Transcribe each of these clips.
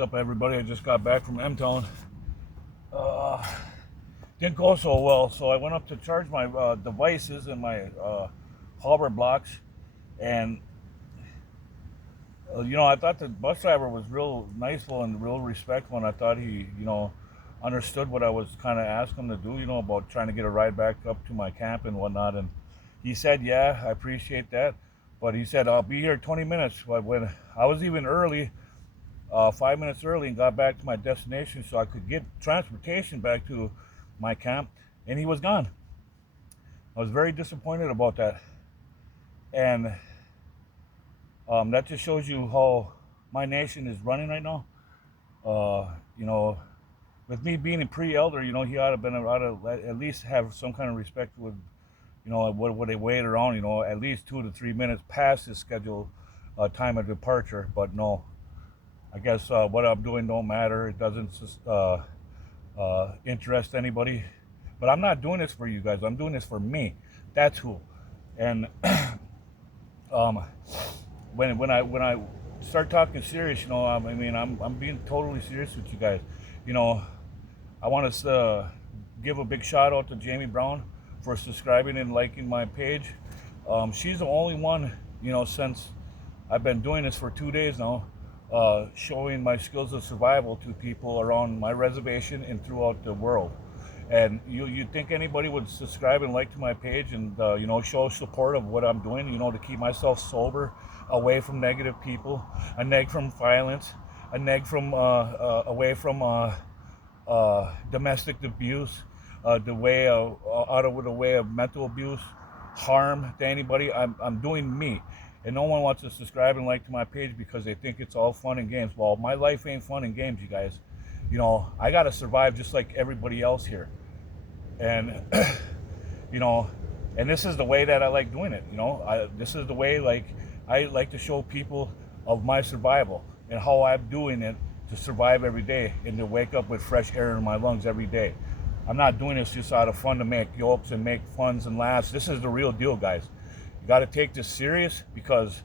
up, everybody? I just got back from M-Town. Uh, didn't go so well, so I went up to charge my devices and my halberd blocks, and I thought the bus driver was real niceful and real respectful, and I thought he, understood what I was kind of asking him to do, about trying to get a ride back up to my camp and whatnot. And he said, "Yeah, I appreciate that," but he said, "I'll be here 20 minutes." But when I was even early, 5 minutes early, and got back to my destination so I could get transportation back to my camp, and he was gone. I was very disappointed about that, and that just shows you how my nation is running right now. Uh, you know, with me being a pre-elder, he ought to at least have some kind of respect with, what they wait around, at least 2 to 3 minutes past his scheduled time of departure. But no, I guess what I'm doing don't matter. It doesn't interest anybody. But I'm not doing this for you guys. I'm doing this for me. That's who. And um, when I start talking serious, I'm being totally serious with you guys. You know, I want to give a big shout out to Jamie Brown for subscribing and liking my page. She's the only one, since I've been doing this for 2 days now, showing my skills of survival to people around my reservation and throughout the world. And you'd think anybody would subscribe and like to my page and, show support of what I'm doing, to keep myself sober, away from negative people, a neg from violence, a neg from away from domestic abuse, out of the way of mental abuse, harm to anybody. I'm doing me. And no one wants to subscribe and like to my page because they think it's all fun and games. Well, my life ain't fun and games, you guys. I got to survive just like everybody else here. And, and this is the way that I like doing it. This is the way, like, I like to show people of my survival and how I'm doing it to survive every day and to wake up with fresh air in my lungs every day. I'm not doing this just out of fun to make jokes and make funs and laughs. This is the real deal, guys. You got to take this serious because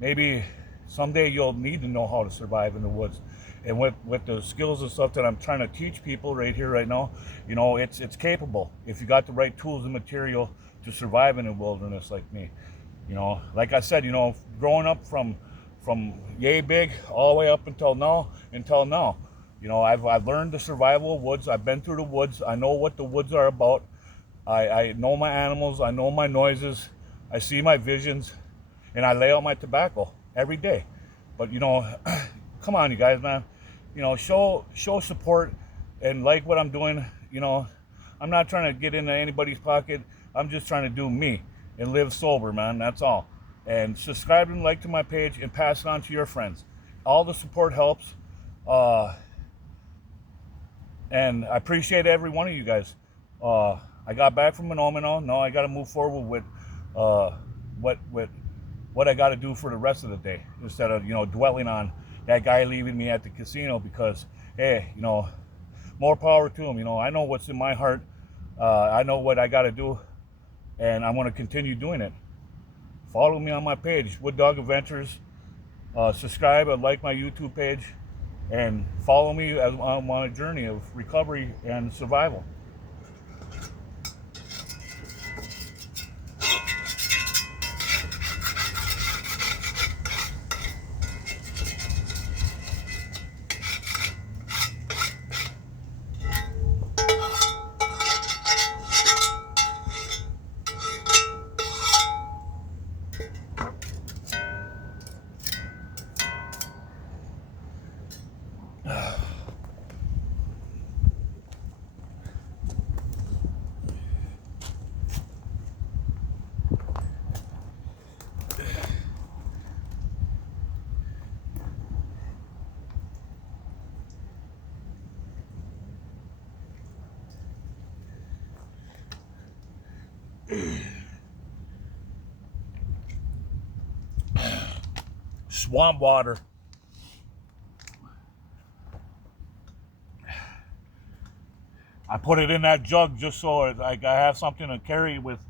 maybe someday you'll need to know how to survive in the woods. And with the skills and stuff that I'm trying to teach people right here, right now, it's capable if you got the right tools and material to survive in the wilderness like me. Like I said, growing up from yay big all the way up until now. I've learned the survival of woods. I've been through the woods. I know what the woods are about. I know my animals. I know my noises. I see my visions, and I lay out my tobacco every day. But come on, you guys, man. Show support and like what I'm doing. I'm not trying to get into anybody's pocket. I'm just trying to do me and live sober, man. That's all. And subscribe and like to my page and pass it on to your friends. All the support helps. And I appreciate every one of you guys. I got back from Phenomenal. Now I got to move forward with what I got to do for the rest of the day instead of dwelling on that guy leaving me at the casino because, hey, more power to him. I know what's in my heart. I know what I got to do, and I'm going to continue doing it. Follow me on my page, Wood.Doggs Adventures. Subscribe and like my YouTube page, and follow me on my journey of recovery and survival. Swamp water. I put it in that jug just so I have something to carry with.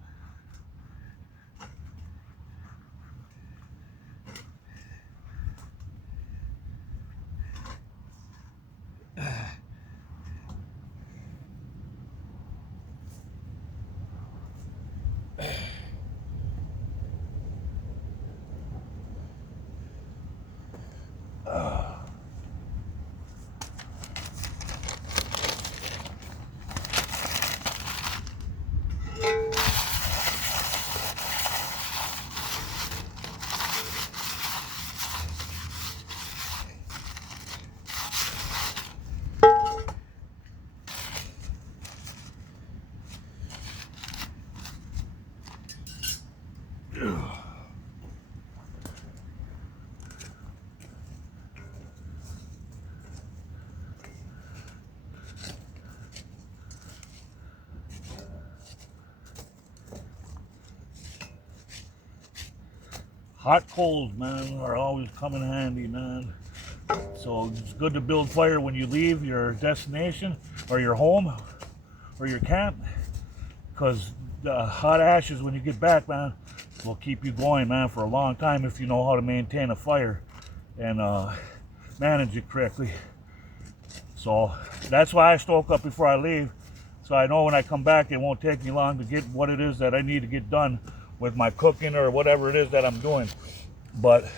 Hot coals, man, are always come in handy, man. So it's good to build fire when you leave your destination or your home or your camp, because the hot ashes when you get back, man, will keep you going, man, for a long time if you know how to maintain a fire and manage it correctly. So that's why I stoke up before I leave, so I know when I come back it won't take me long to get what it is that I need to get done with my cooking or whatever it is that I'm doing. But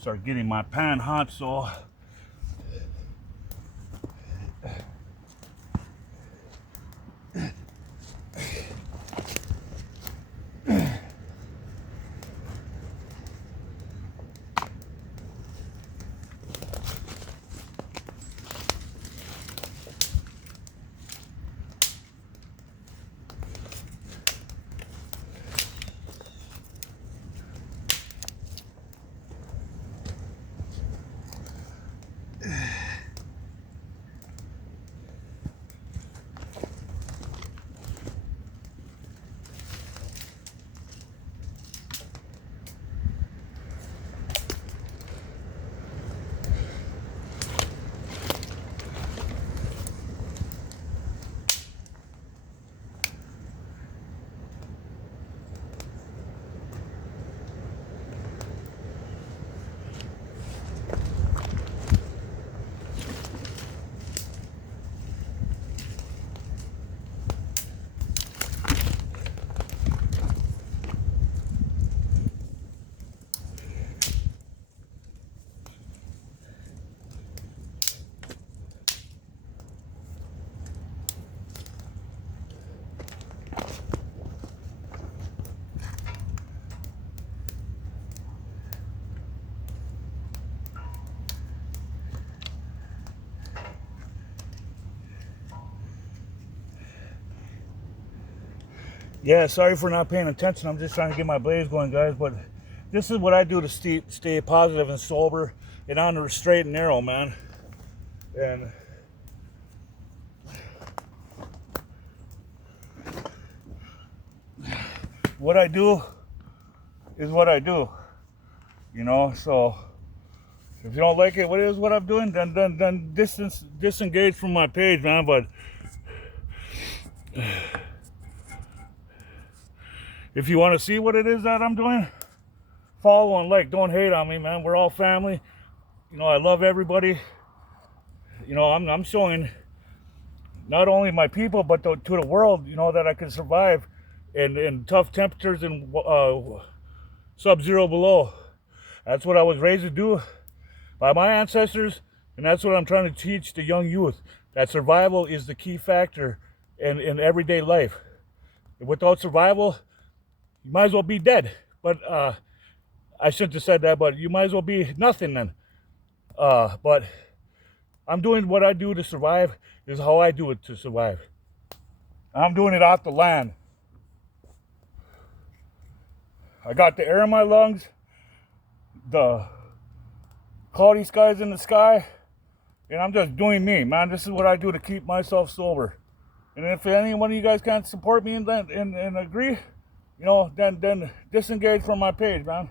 start getting my pan hot, so Yeah, sorry for not paying attention. I'm just trying to get my blaze going, guys. But this is what I do to stay positive and sober and on the straight and narrow, man. And what I do is what I do, you know. So if you don't like it, what I'm doing, then disengage from my page, man. But if you want to see what it is that I'm doing, follow and like. Don't hate on me, man. We're all family. You know, I love everybody. You know, I'm showing not only my people, but to the world, you know, that I can survive in tough temperatures and sub-zero below. That's what I was raised to do by my ancestors, and that's what I'm trying to teach the young youth, that survival is the key factor in everyday life. Without survival, you might as well be dead. But I shouldn't have said that, but you might as well be nothing then. But I'm doing what I do to survive. This is how I do it to survive. I'm doing it off the land. I got the air in my lungs, the cloudy skies in the sky, and I'm just doing me, man. This is what I do to keep myself sober. And if any one of you guys can't support me and agree, you know, then disengage from my page, man.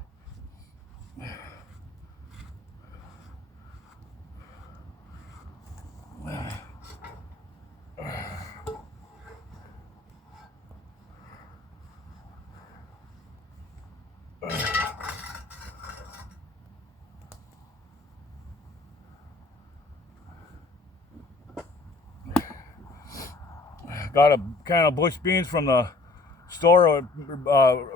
Got a can of bush beans from the store,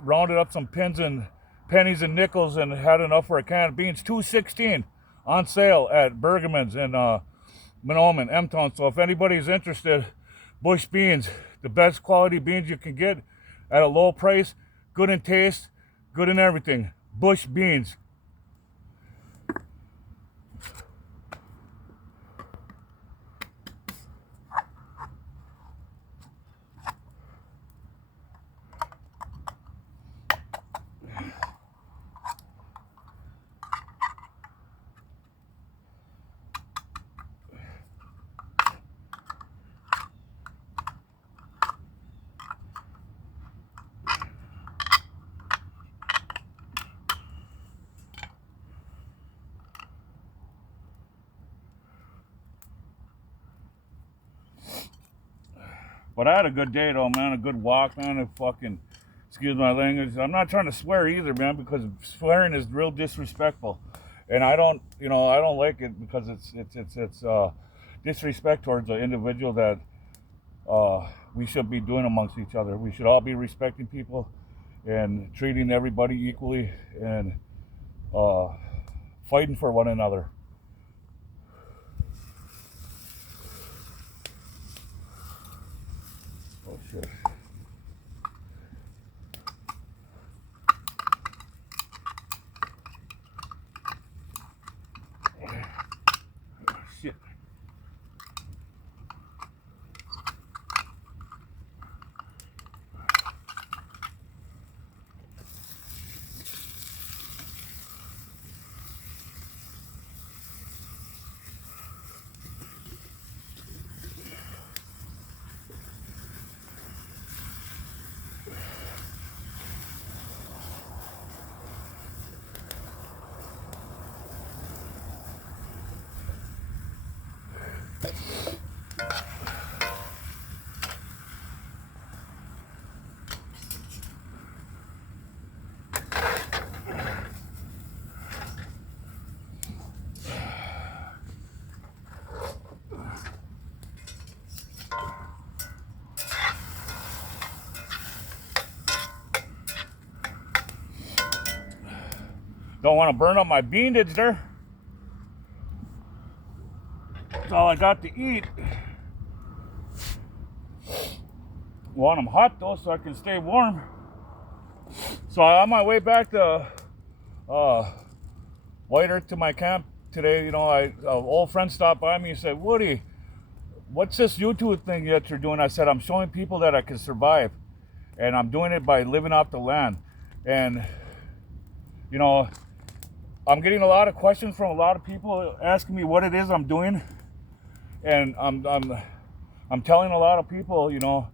rounded up some pins and pennies and nickels and had enough for a can of beans. $2.16 on sale at Bergerman's in Manoman, M-Town. So if anybody's interested, bush beans, the best quality beans you can get at a low price, good in taste, good in everything. Bush beans. But I had a good day though, man. A good walk, man. A fucking, excuse my language. I'm not trying to swear either, man, because swearing is real disrespectful, and I don't like it because it's disrespect towards the individual that we should be doing amongst each other. We should all be respecting people and treating everybody equally and fighting for one another. Oh shit. Shit. Don't want to burn up my beanage there. That's all I got to eat. Want them hot though so I can stay warm. So on my way back to White Earth to my camp today, you know, an old friend stopped by me and said, "Woody, what's this YouTube thing that you're doing?" I said, "I'm showing people that I can survive." And I'm doing it by living off the land. And, you know, I'm getting a lot of questions from a lot of people asking me what it is I'm doing. And I'm telling a lot of people, you know,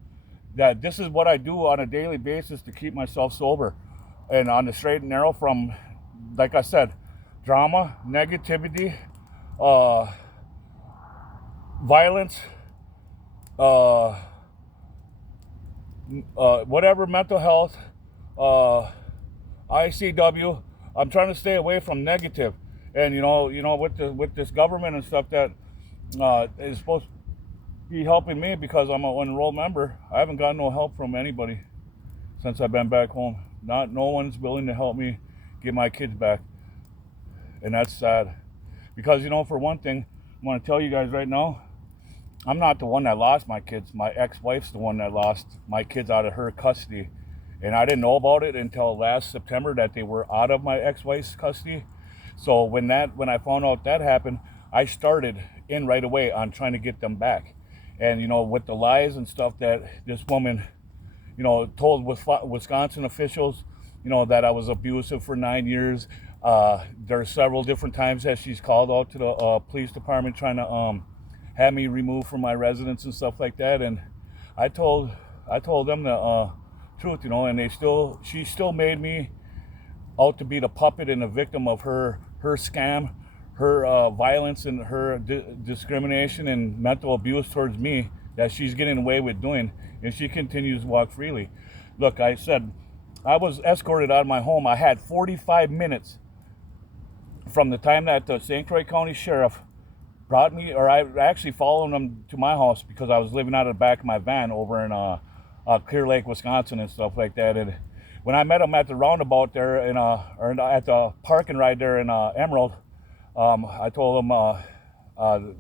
that this is what I do on a daily basis to keep myself sober and on the straight and narrow from, like I said, drama, negativity, violence, whatever, mental health, ICW. I'm trying to stay away from negative. And you know, with this government and stuff that is supposed to be helping me because I'm an enrolled member, I haven't gotten no help from anybody since I've been back home. No one's willing to help me get my kids back, and that's sad. Because, you know, for one thing, I want to tell you guys right now, I'm not the one that lost my kids. My ex-wife's the one that lost my kids out of her custody. And I didn't know about it until last September that they were out of my ex-wife's custody. So when I found out that happened, I started in right away on trying to get them back. And, you know, with the lies and stuff that this woman, you know, told Wisconsin officials, you know, that I was abusive for 9 years. There's several different times that she's called out to the police department trying to have me removed from my residence and stuff like that. And I told them the truth, you know, and she still made me out to be the puppet and the victim of her scam, her violence, and her discrimination and mental abuse towards me that she's getting away with doing, and she continues to walk freely. Look, I said I was escorted out of my home. I had 45 minutes from the time that the St. Croix County Sheriff brought me, or I actually followed them to my house because I was living out of the back of my van over in Clear Lake, Wisconsin, and stuff like that. And when I met him at the roundabout there or at the parking ride there in Emerald, I told him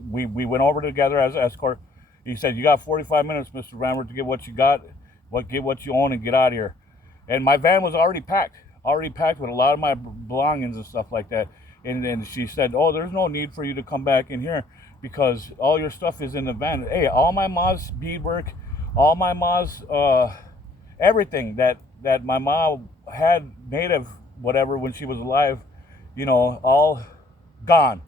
we went over together as an escort. He said, "You got 45 minutes, Mr. Rammer, to get what you got, get what you own, and get out of here." And my van was already packed with a lot of my belongings and stuff like that. And then she said, "Oh, there's no need for you to come back in here because all your stuff is in the van." Hey, all my ma's beadwork, all my ma's everything that my mom had made of whatever when she was alive, you know, all gone.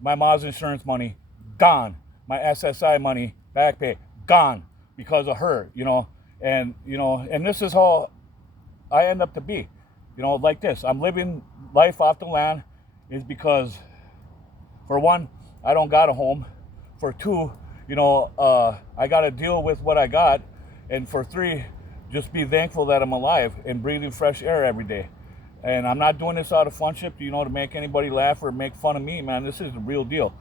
My ma's insurance money, gone. My SSI money, back pay, gone because of her, you know. And, you know, and this is how I end up to be, you know, like this. I'm living life off the land is because, for one, I don't got a home. For two, you know, I got to deal with what I got. And for three, just be thankful that I'm alive and breathing fresh air every day. And I'm not doing this out of funship, you know, to make anybody laugh or make fun of me, man. This is the real deal.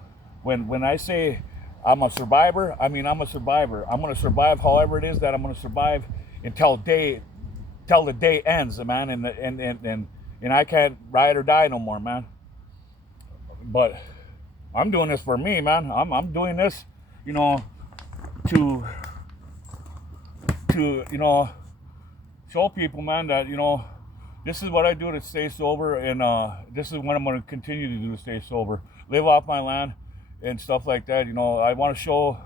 When I say I'm a survivor, I mean I'm a survivor. I'm going to survive however it is that I'm going to survive until the day ends, man. And I can't ride or die no more, man. But I'm doing this for me, man. I'm doing this, you know, to you know, show people, man, that, you know, this is what I do to stay sober, and this is what I'm going to continue to do to stay sober. Live off my land and stuff like that. You know, I want to show.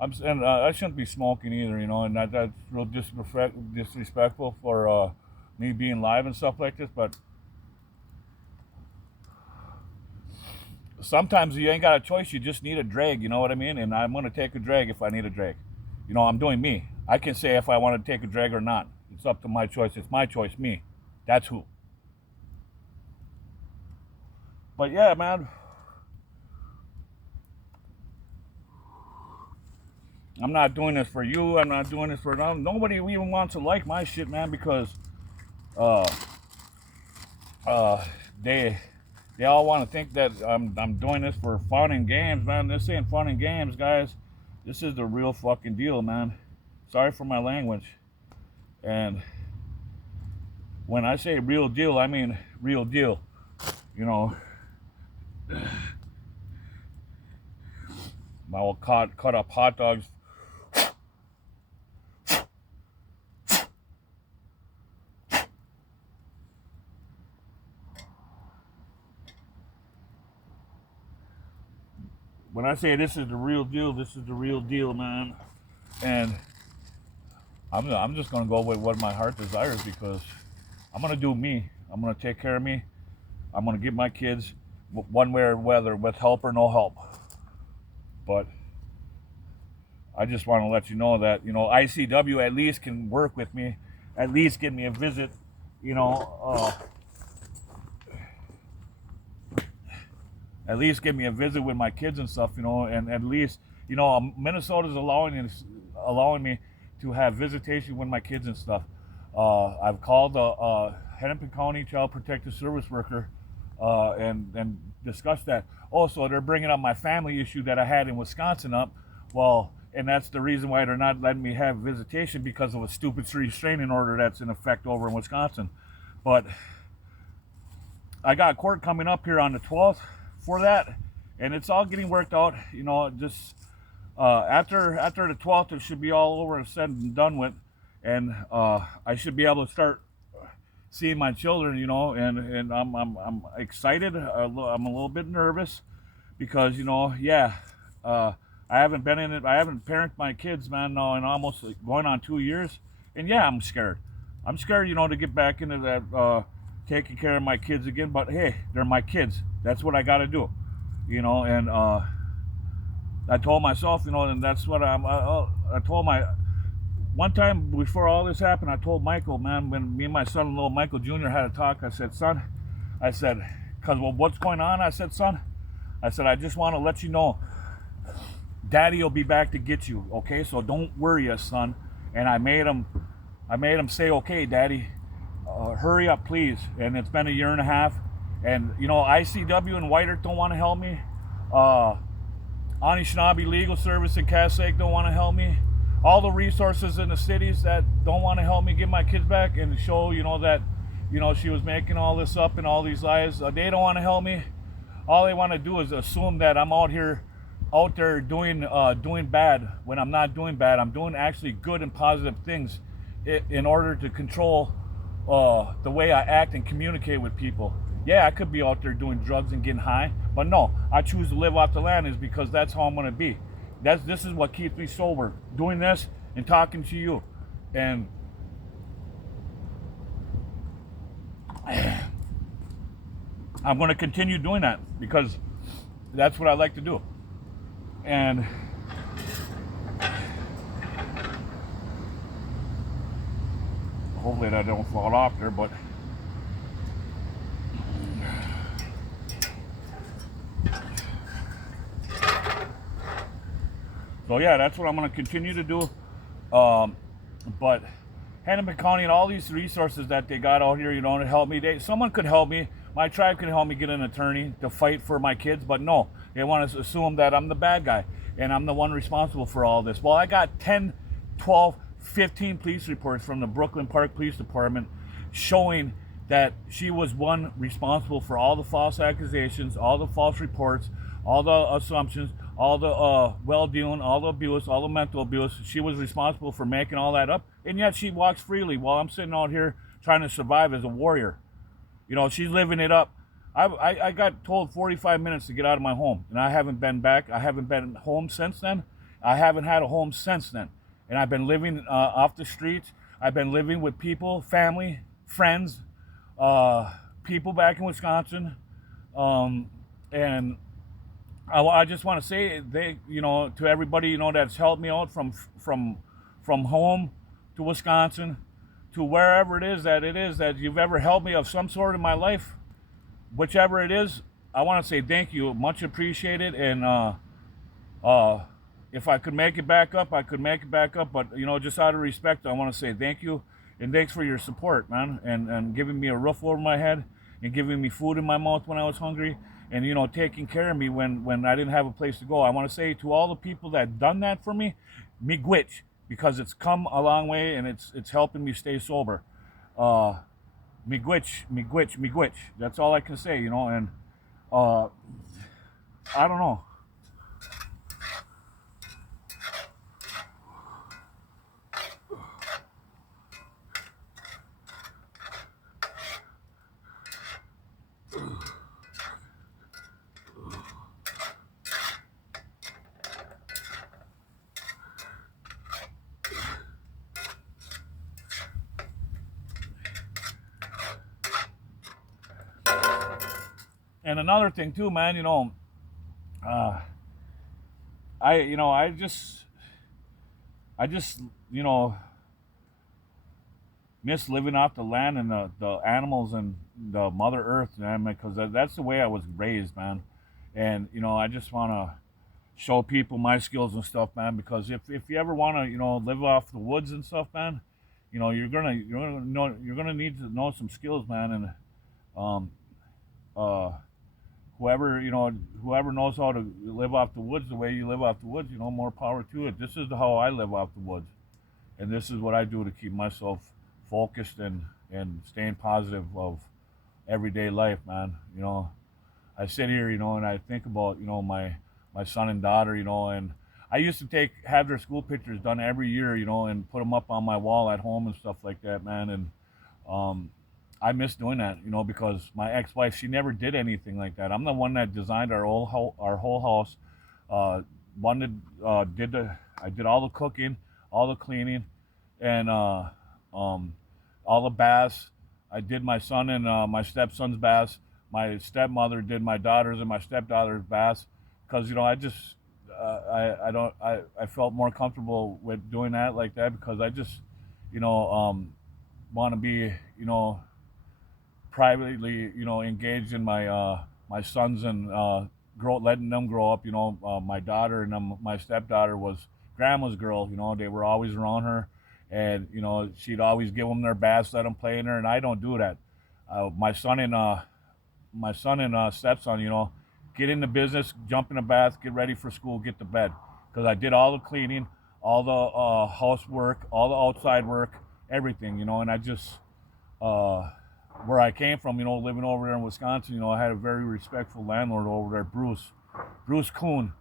I shouldn't be smoking either, you know, and that's real disrespectful for me being live and stuff like this. But sometimes you ain't got a choice. You just need a drag, you know what I mean? And I'm going to take a drag if I need a drag. You know, I'm doing me. I can say if I want to take a drag or not. It's up to my choice. It's my choice, me. That's who. But yeah, man. I'm not doing this for you. I'm not doing this for them. Nobody even wants to like my shit, man, because they all want to think that I'm doing this for fun and games, man. This ain't fun and games, guys. This is the real fucking deal, man. Sorry for my language. And when I say real deal, I mean real deal. You know, my old cut up hot dogs. When I say this is the real deal, this is the real deal, man. And I'm just gonna go with what my heart desires because I'm gonna do me. I'm gonna take care of me. I'm gonna give my kids one way or whether with help or no help. But I just want to let you know that ICW at least can work with me, at least give me a visit. You know, at least give me a visit with my kids and stuff. And at least Minnesota's allowing me to have visitation with my kids and stuff. I've called the Hennepin County Child Protective Service worker and discussed that. Oh, so they're bringing up my family issue that I had in Wisconsin up. Well, and that's the reason why they're not letting me have visitation because of a stupid restraining order that's in effect over in Wisconsin. But I got court coming up here on the 12th for that, and it's all getting worked out. Just after the 12th, it should be all over and said and done with, and I should be able to start seeing my children. And I'm excited. I'm a little bit nervous because I haven't been in it. I haven't parented my kids, man, now in almost going on 2 years, and yeah, I'm scared. I'm scared, to get back into that taking care of my kids again. But hey, they're my kids. That's what I got to do, And I told myself, and that's what I told my. One time before all this happened, I told Michael, man, when me and my son-in-law Michael Jr. had a talk, I said, son, because what's going on? I said, son, I just want to let you know, Daddy will be back to get you, okay? So don't worry, son. And I made him say, okay, Daddy, hurry up, please. And it's been a year and a half, and ICW and White Earth don't want to help me. Anishinaabe Legal Service in Cass Lake don't want to help me. All the resources in the cities that don't want to help me get my kids back and show, that, she was making all this up and all these lies. They don't want to help me. All they want to do is assume that I'm out there doing bad when I'm not doing bad. I'm doing actually good and positive things in order to control the way I act and communicate with people. Yeah, I could be out there doing drugs and getting high, but no, I choose to live off the land is because that's how I'm going to be. This is what keeps me sober, doing this and talking to you. And I'm going to continue doing that because that's what I like to do. And hopefully that don't fall off there, but so yeah, that's what I'm going to continue to do. But Hennepin County and all these resources that they got out here, to help me. Someone could help me. My tribe could help me get an attorney to fight for my kids, but no, they want to assume that I'm the bad guy and I'm the one responsible for all this. Well, I got 10, 12, 15 police reports from the Brooklyn Park Police Department showing that she was one responsible for all the false accusations, all the false reports, all the assumptions, all the well-dealing, all the abuse, all the mental abuse. She was responsible for making all that up, and yet she walks freely while I'm sitting out here trying to survive as a warrior. She's living it up. I got told 45 minutes to get out of my home, and I haven't been back. I haven't been home since then. I haven't had a home since then. And I've been living off the streets. I've been living with people, family, friends, people back in Wisconsin. And I just want to say, to everybody, that's helped me out from home to Wisconsin to wherever it is that you've ever helped me of some sort in my life, whichever it is, I want to say thank you, much appreciated. And if I could make it back up, I could make it back up. But just out of respect, I want to say thank you and thanks for your support, man, and giving me a roof over my head and giving me food in my mouth when I was hungry. And, taking care of me when I didn't have a place to go. I want to say to all the people that done that for me, miigwech, because it's come a long way and it's helping me stay sober. Miigwech, miigwech, miigwech. That's all I can say, and I don't know. And another thing too, man, uh, I just, you know, miss living off the land and the animals and the Mother Earth, man, because that's the way I was raised, man. And I just want to show people my skills and stuff, man. Because if you ever want to, live off the woods and stuff, man, you're gonna need to know some skills, man. And um, uh, whoever knows how to live off the woods the way you live off the woods, more power to it. This is how I live off the woods, and this is what I do to keep myself focused and staying positive of everyday life, man. I sit here, and I think about, my son and daughter, and I used to have their school pictures done every year, and put them up on my wall at home and stuff like that, man. And um, I miss doing that, because my ex-wife, she never did anything like that. I'm the one that designed our whole house. Wanted I did all the cooking, all the cleaning, and all the baths. I did my son and my stepson's baths. My stepmother did my daughter's and my stepdaughter's baths, because I just I felt more comfortable with doing that like that, because I just want to be privately engaged in my sons, and letting them grow up. My daughter and my stepdaughter was grandma's girl. They were always around her, and she'd always give them their baths, let them play in her, and I don't do that. My son and stepson, get in the business, jump in the bath, get ready for school, get to bed, because I did all the cleaning, all the housework, all the outside work, everything, and I just where I came from, living over there in Wisconsin, I had a very respectful landlord over there, Bruce Kuhn.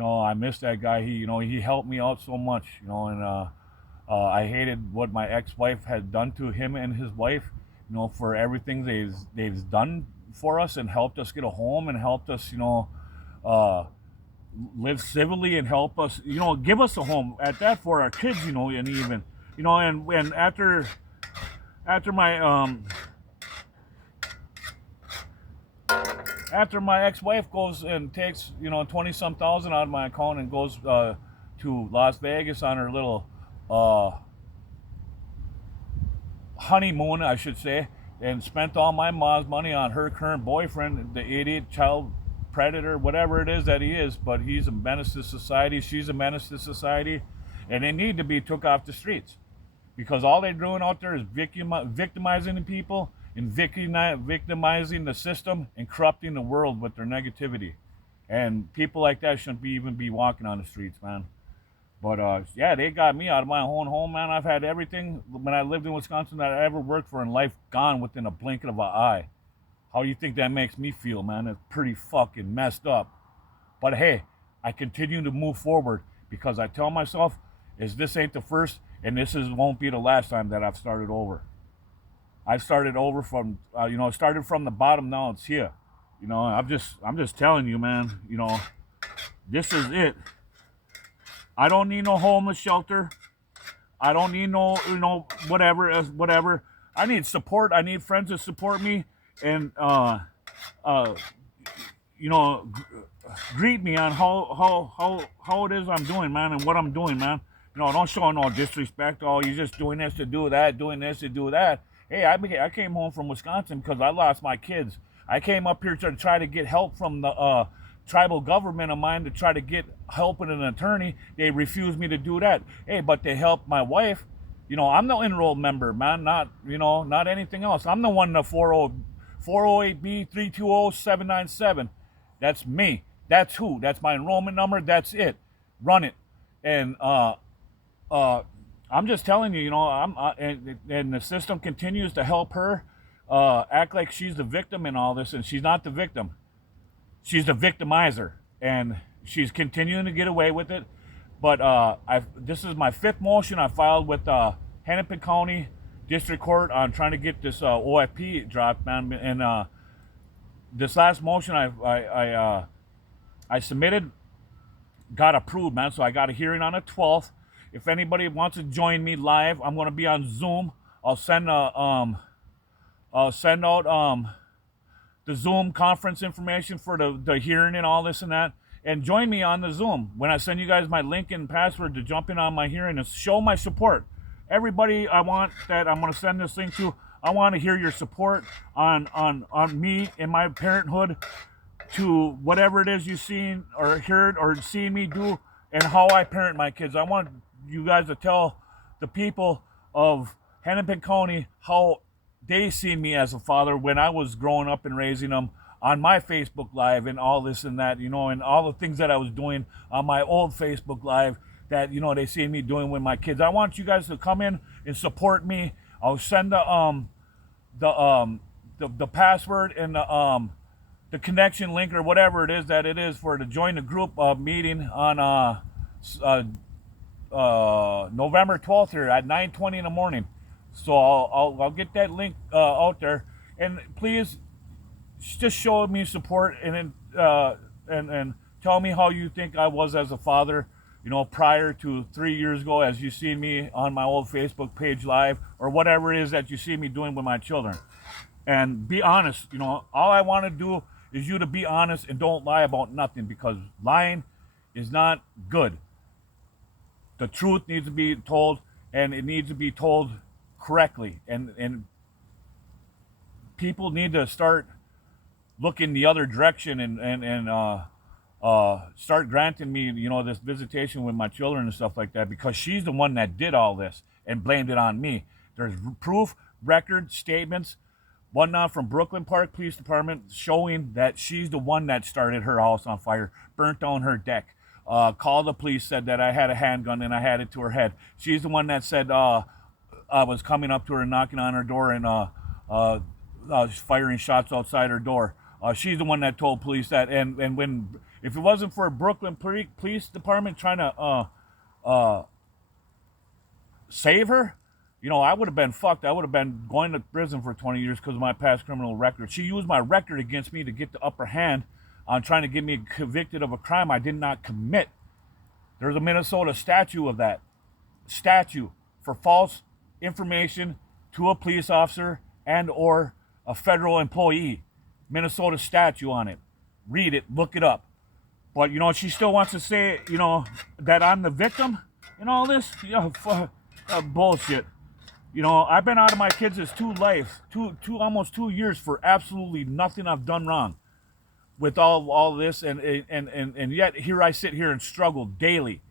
I miss that guy. He helped me out so much, and I hated what my ex-wife had done to him and his wife, for everything they've done for us, and helped us get a home, and helped us, live civilly, and help us, give us a home at that for our kids, and even, and after my ex-wife goes and takes 20-some thousand out of my account, and goes to Las Vegas on her little honeymoon, I should say, and spent all my mom's money on her current boyfriend, the idiot child predator, whatever it is that he is, but he's a menace to society, she's a menace to society, and they need to be took off the streets, because all they're doing out there is victimizing the people, and victimizing the system, and corrupting the world with their negativity. And people like that shouldn't even be walking on the streets, man. But yeah, they got me out of my own home, man. I've had everything when I lived in Wisconsin that I ever worked for in life gone within a blink of an eye. How do you think that makes me feel, man? It's pretty fucking messed up. But hey, I continue to move forward, because I tell myself, this ain't the first, and won't be the last time that I've started over. I started over from, started from the bottom. Now it's here. I'm just telling you, man. This is it. I don't need no homeless shelter. I don't need no, whatever. I need support. I need friends to support me, and greet me on how it is I'm doing, man, and what I'm doing, man. Don't show no disrespect. Oh, you're just doing this to do that, doing this to do that. Hey, I came home from Wisconsin because I lost my kids. I came up here to try to get help from the tribal government of mine, to try to get help with an attorney. They refused me to do that. Hey, but they helped my wife. I'm the enrolled member, man, not anything else. I'm the one, the 408B 320-797. That's me. That's who. That's my enrollment number. That's it. Run it. And I'm just telling you, and the system continues to help her act like she's the victim in all this, and she's not the victim. She's the victimizer, and she's continuing to get away with it. But this is my 5th motion I filed with Hennepin County District Court on trying to get this OFP dropped, man. And this last motion I submitted got approved, man. So I got a hearing on the 12th. If anybody wants to join me live, I'm going to be on Zoom. I'll send out Zoom conference information for the hearing and all this and that. And join me on the Zoom when I send you guys my link and password to jump in on my hearing and show my support. Everybody I'm going to send this thing to, I want to hear your support on me and my parenthood, to whatever it is you've seen or heard or seen me do and how I parent my kids. I want you guys to tell the people of Hennepin County how they see me as a father when I was growing up and raising them on my Facebook Live and all this and that, and all the things that I was doing on my old Facebook Live that, they see me doing with my kids. I want you guys to come in and support me. I'll send the password and the connection link or whatever it is that it is for to join the group meeting on November 12th here at 9:20 in the morning. So I'll get that link out there, and please just show me support and tell me how you think I was as a father, prior to 3 years ago, as you see me on my old Facebook page live or whatever it is that you see me doing with my children. And be honest. All I want to do is you to be honest and don't lie about nothing, because lying is not good. The truth needs to be told, and it needs to be told correctly. And people need to start looking the other direction and start granting me, this visitation with my children and stuff like that, because she's the one that did all this and blamed it on me. There's proof, record, statements, whatnot from Brooklyn Park Police Department showing that she's the one that started her house on fire, burnt down her deck. Called the police, said that I had a handgun and I had it to her head. She's the one that said I was coming up to her and knocking on her door and firing shots outside her door. She's the one that told police that. And when, if it wasn't for Brooklyn Police Department trying to save her, I would have been fucked. I would have been going to prison for 20 years because of my past criminal record. She used my record against me to get the upper hand on trying to get me convicted of a crime I did not commit. There's a Minnesota statute of that. Statute for false information to a police officer and or a federal employee. Minnesota statute on it. Read it, look it up. But, she still wants to say, that I'm the victim in all this. Bullshit. I've been out of my kids' almost 2 years for absolutely nothing I've done wrong with all this, and yet here I sit here and struggle daily.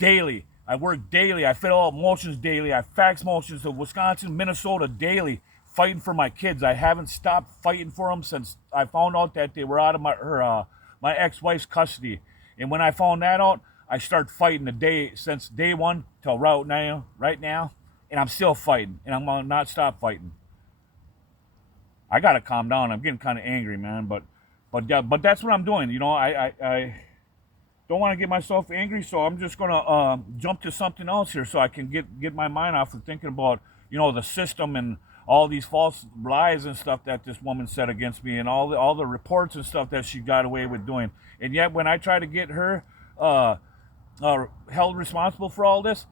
I work daily. I fill out motions daily. I fax motions to Wisconsin, Minnesota daily, fighting for my kids. I haven't stopped fighting for them since I found out that they were out of my ex-wife's custody. And when I found that out, I started fighting since day one till right now. And I'm still fighting, and I'm gonna not stop fighting. I gotta calm down. I'm getting kind of angry, man. But that's what I'm doing. I don't want to get myself angry, so I'm just gonna jump to something else here, so I can get my mind off of thinking about the system and all these false lies and stuff that this woman said against me, and all the reports and stuff that she got away with doing. And yet, when I try to get her held responsible for all this,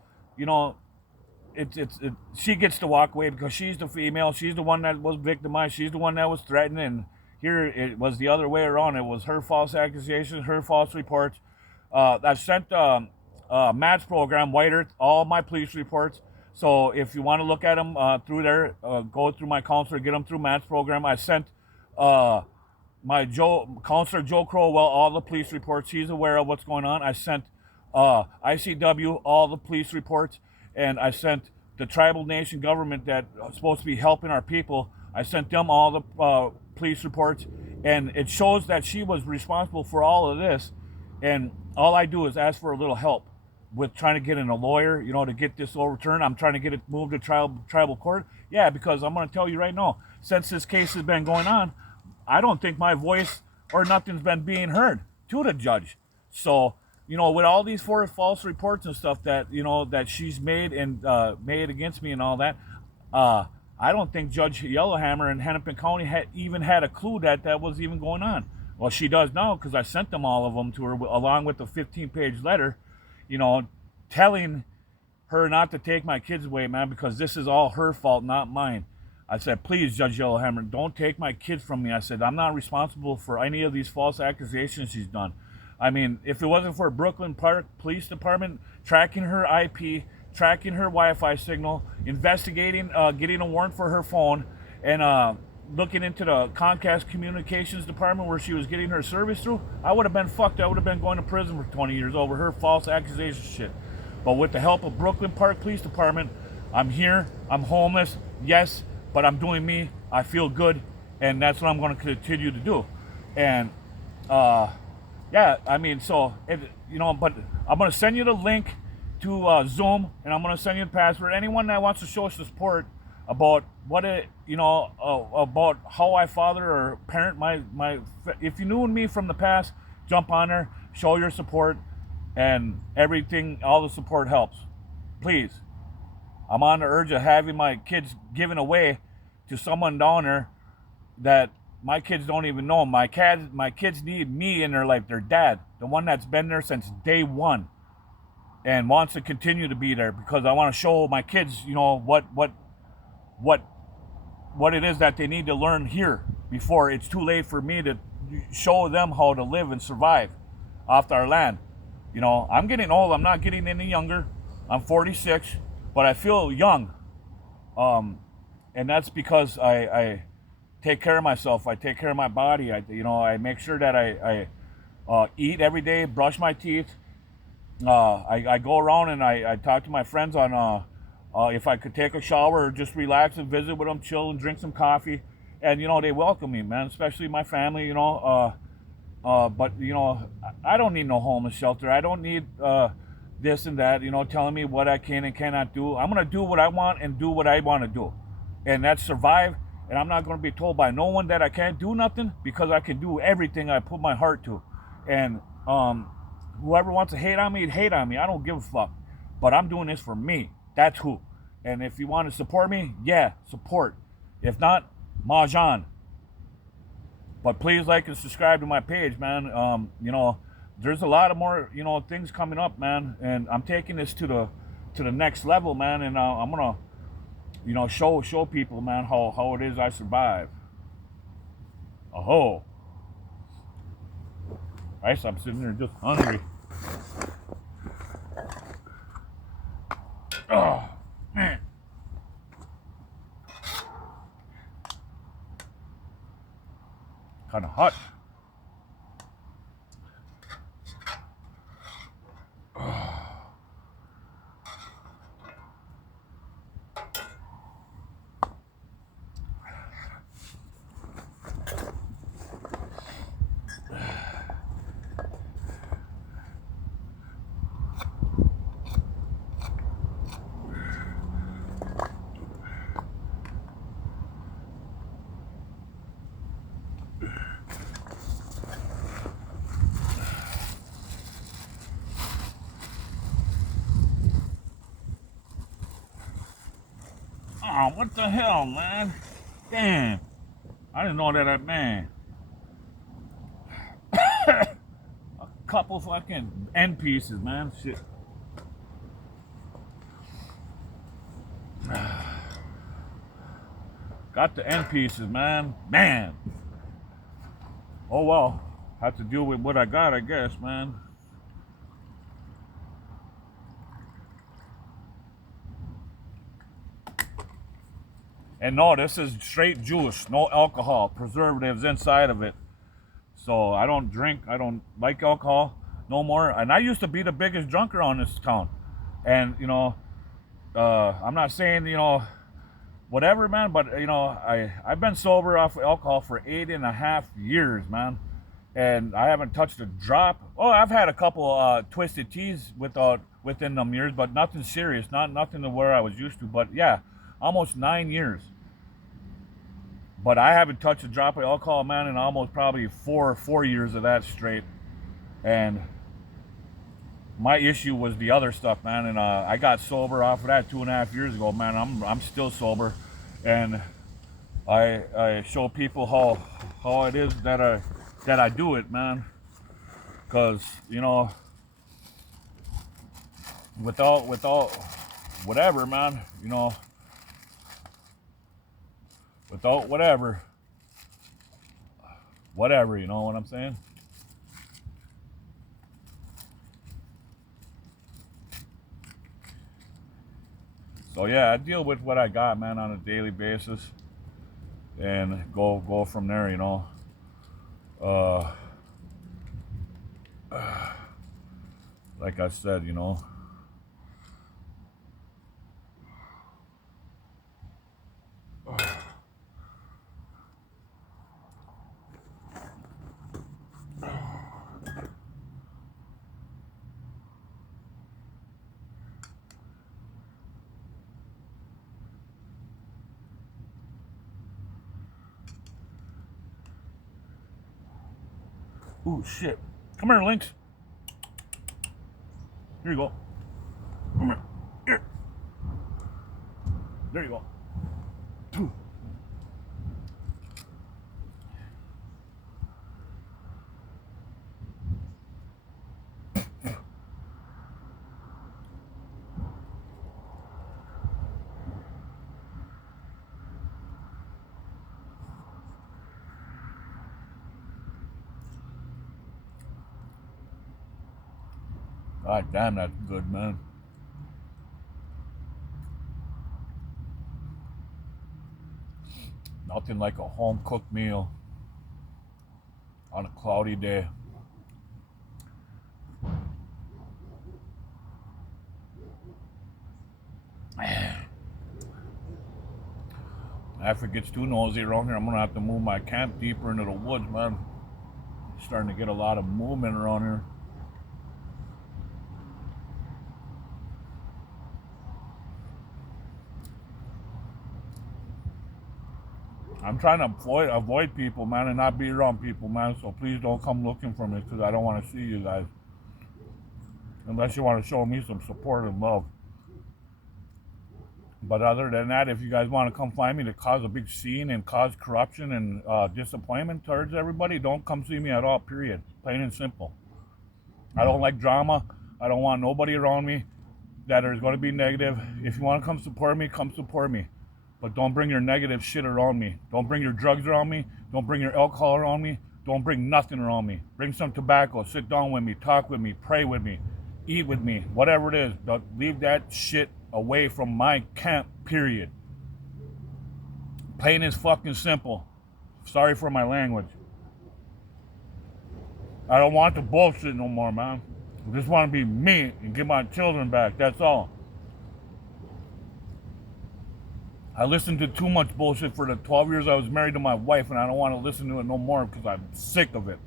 she gets to walk away because she's the female. She's the one that was victimized. She's the one that was threatened. And here it was the other way around. It was her false accusations, her false reports. I've sent Matt's program, White Earth, all my police reports. So if you want to look at them through there, go through my counselor, get them through Matt's program. I sent my counselor Joe Crowell all the police reports. He's aware of what's going on. I sent ICW all the police reports. And I sent the tribal nation government that was supposed to be helping our people, I sent them all the police reports. And it shows that she was responsible for all of this. And all I do is ask for a little help with trying to get in a lawyer, to get this overturned. I'm trying to get it moved to tribal court. Yeah, because I'm going to tell you right now, since this case has been going on, I don't think my voice or nothing's been being heard to the judge. So, with all these four false reports and stuff that, that she's made and made against me and all that, I don't think Judge Yellowhammer in Hennepin County even had a clue that was even going on. Well, she does now, because I sent all of them to her along with the 15-page letter, telling her not to take my kids away, man, because this is all her fault, not mine. I said, please, Judge Yellowhammer, don't take my kids from me. I said, I'm not responsible for any of these false accusations she's done. I mean, if it wasn't for Brooklyn Park Police Department tracking her IP, tracking her Wi-Fi signal, investigating, getting a warrant for her phone, and looking into the Comcast Communications Department where she was getting her service through, I would have been fucked. I would have been going to prison for 20 years over her false accusation shit. But with the help of Brooklyn Park Police Department, I'm here. I'm homeless, yes, but I'm doing me. I feel good, and that's what I'm going to continue to do. And yeah, I mean, so but I'm going to send you the link to Zoom, and I'm going to send you the password. Anyone that wants to show support about what it, about how I father or parent my, if you knew me from the past, jump on there, show your support, and everything, all the support helps. Please. I'm on the urge of having my kids given away to someone down there that my kids don't even know. My kids need me in their life, their dad, the one that's been there since day one and wants to continue to be there, because I want to show my kids, what it is that they need to learn here before it's too late for me to show them how to live and survive off our land. I'm getting old. I'm not getting any younger. I'm 46. But I feel young, and that's because I take care of myself. I take care of my body. I make sure that I eat every day, brush my teeth. I go around and I talk to my friends on if I could take a shower or just relax and visit with them, chill and drink some coffee. And they welcome me, man, especially my family. But I don't need no homeless shelter. I don't need this and that, telling me what I can and cannot do. I'm going to do what I want and do what I want to do. And that's survive. And I'm not going to be told by no one that I can't do nothing, because I can do everything I put my heart to. And whoever wants to hate on me, hate on me. I don't give a fuck. But I'm doing this for me. That's who. And if you want to support me, yeah, support. If not, Mahjong. But please like and subscribe to my page, man. There's a lot of more, things coming up, man, and I'm taking this to the next level, man, and I'm gonna, show people, man, how it is I survive. Oh, I'm sitting there just hungry. Oh, man. Kind of hot. Oh, what the hell, man? Damn. I didn't know that, man. A couple fucking end pieces, man. Shit. Got the end pieces, man. Man. Oh, well. Have to deal with what I got, I guess, man. And no, this is straight juice, no alcohol, preservatives inside of it. So I don't drink, I don't like alcohol no more. And I used to be the biggest drunk around this town. And, I'm not saying, whatever, man, but, I've been sober off alcohol for 8.5 years, man. And I haven't touched a drop. Oh, I've had a couple twisted teas within them years, but nothing serious, nothing to where I was used to. But yeah, almost 9 years. But I haven't touched a drop of alcohol, man, in almost probably four years of that straight. And my issue was the other stuff, man. And I got sober off of that 2.5 years ago, man. I'm still sober, and I show people how it is that I do it, man. Cause without whatever, man, without whatever, you know what I'm saying? So yeah, I deal with what I got, man, on a daily basis, and go from there, you know. Uh, like I said, you know. Ooh, shit. Come here, Lynx. Here you go. Come here. Here. There you go. God damn, that's good, man. Nothing like a home-cooked meal on a cloudy day. If it gets too nosy around here, I'm gonna have to move my camp deeper into the woods, man. Starting to get a lot of movement around here. I'm trying to avoid people, man, and not be around people, man. So please don't come looking for me, because I don't want to see you guys. Unless you want to show me some support and love. But other than that, if you guys want to come find me to cause a big scene and cause corruption and disappointment towards everybody, don't come see me at all, period. Plain and simple. I don't like drama. I don't want nobody around me that is going to be negative. If you want to come support me, come support me. But don't bring your negative shit around me. Don't bring your drugs around me. Don't bring your alcohol around me. Don't bring nothing around me. Bring some tobacco. Sit down with me. Talk with me. Pray with me. Eat with me. Whatever it is. Don't leave that shit away from my camp, period. Plain as fucking simple. Sorry for my language. I don't want the bullshit no more, man. I just want to be me and get my children back. That's all. I listened to too much bullshit for the 12 years I was married to my wife, and I don't want to listen to it no more because I'm sick of it.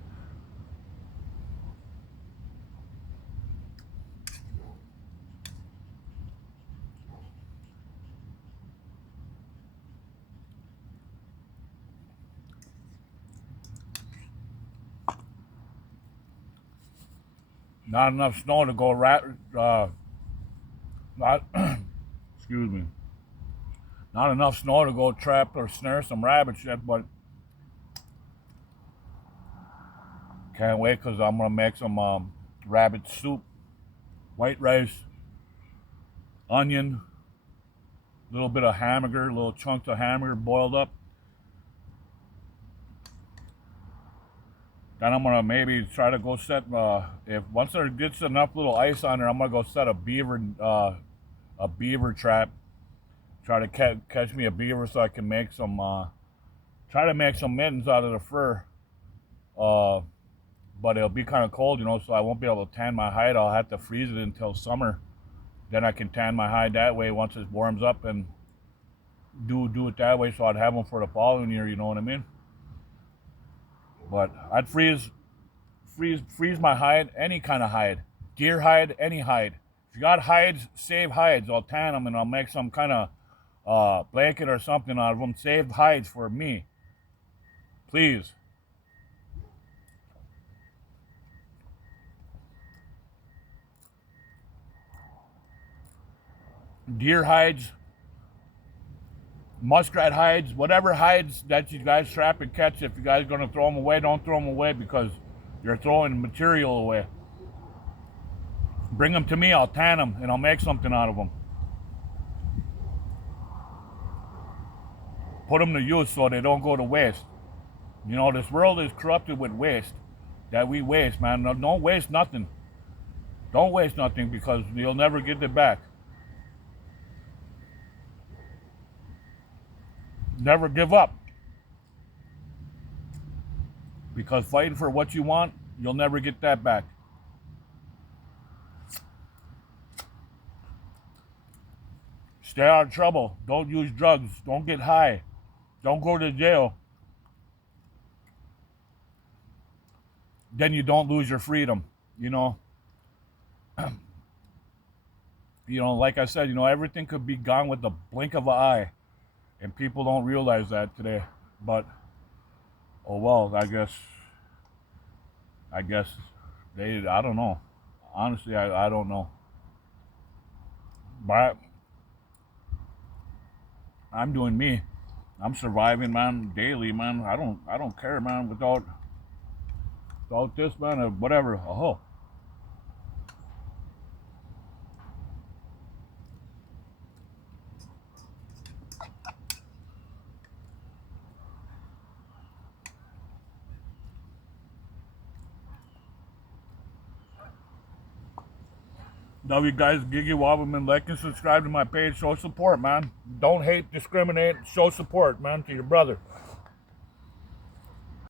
Not enough snow to go excuse me. Not enough snow to go trap or snare some rabbits yet, but can't wait because I'm gonna make some rabbit soup, white rice, onion, a little bit of hamburger, little chunks of hamburger boiled up. Then I'm gonna maybe try to go set if once there gets enough little ice on there, I'm gonna go set a beaver trap. Try to catch me a beaver so I can make some try to make some mittens out of the fur. But it'll be kind of cold, you know, so I won't be able to tan my hide. I'll have to freeze it until summer. Then I can tan my hide that way once it warms up and do it that way, so I'd have them for the following year, you know what I mean? But I'd freeze my hide, any kind of hide. Deer hide, any hide. If you got hides, save hides. I'll tan them and I'll make some kind of blanket or something out of them. Save hides for me. Please. Deer hides, muskrat hides, whatever hides that you guys trap and catch. If you guys are going to throw them away, don't throw them away because you're throwing material away. Bring them to me, I'll tan them and I'll make something out of them. put them to use so they don't go to waste. You know, this world is corrupted with waste. That we waste, man. No, don't waste nothing. Don't waste nothing because you'll never get it back. Never give up. Because fighting for what you want, you'll never get that back. Stay out of trouble. Don't use drugs. Don't get high. Don't go to jail. Then you don't lose your freedom, you know. You know, like I said, you know, everything could be gone with the blink of an eye. And people don't realize that today. But, oh well, I guess I don't know. Honestly, I don't know. But I'm doing me. I'm surviving, man, daily, man. I don't care, man, without this, man, or whatever. Oh. Love you guys, Giggy Wobbleman. Like and subscribe to my page. Show support, man. Don't hate, discriminate. Show support, man, to your brother.